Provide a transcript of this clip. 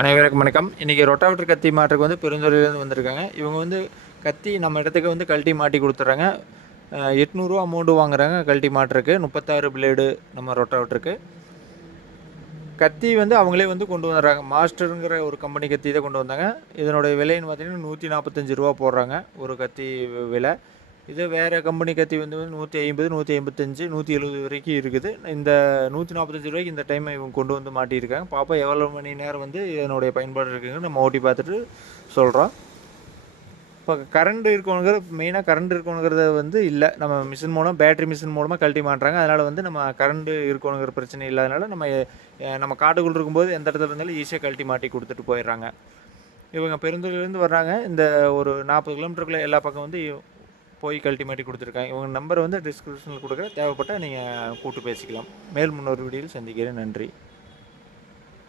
அனைவருக்கும் வணக்கம். இன்றைக்கி ரொட்டாவேட்டர் கத்தி மாட்டுறதுக்கு வந்து பெருந்துறையிலேருந்து வந்திருக்காங்க. இவங்க வந்து கத்தி நம்ம இடத்துக்கு வந்து கழட்டி மாட்டி கொடுத்துட்றாங்க. 800 அமௌண்ட்டு வாங்குறாங்க கழட்டி மாட்டுறதுக்கு. 36 பிளேடு நம்ம ரொட்டாவேட்டருக்கு. கத்தி வந்து அவங்களே வந்து கொண்டு வந்துடுறாங்க. மாஸ்டருங்கிற ஒரு கம்பெனி கத்தி தான் கொண்டு வந்தாங்க. இதனுடைய விலைன்னு பார்த்தீங்கன்னா ₹145 போடுறாங்க ஒரு கத்தி விலை. இது வேறு கம்பெனி கத்தி வந்து 150, 155, 170 வரைக்கும் இருக்குது. இந்த ₹145 இந்த டைம் இவங்க கொண்டு வந்து மாட்டியிருக்காங்க. பார்ப்போம் எவ்வளோ மணி நேரம் வந்து இதனுடைய பயன்பாடு இருக்குதுன்னு நம்ம ஓட்டி பார்த்துட்டு சொல்கிறோம். இப்போ கரண்ட் இருக்கணுங்கிறத வந்து இல்லை. நம்ம மிஷின் மூலம் பேட்டரி மிஷின் மூலமாக கழட்டி மாட்டுறாங்க. அதனால் வந்து நம்ம கரண்ட் இருக்கணுங்கிற பிரச்சனை இல்லாதனால நம்ம காட்டுக்குள்ளே இருக்கும்போது எந்த இடத்துல இருந்தாலும் ஈஸியாக கழட்டி மாட்டி கொடுத்துட்டு போயிடுறாங்க. இவங்க பெருந்துறையிலேருந்து வர்றாங்க. இந்த ஒரு 40 கிலோமீட்டருக்குள்ளே எல்லா பக்கம் வந்து போய் கழட்டி மாட்டி கொடுத்துருக்காங்க. இவங்க நம்பர் வந்து டிஸ்கிரிப்ஷனில் கொடுக்குறேன். தேவைப்பட்டால் நீங்கள் கூப்பிட்டு பேசிக்கலாம். மேல் முன்னொரு வீடியோவில் சந்திக்கிறேன். நன்றி.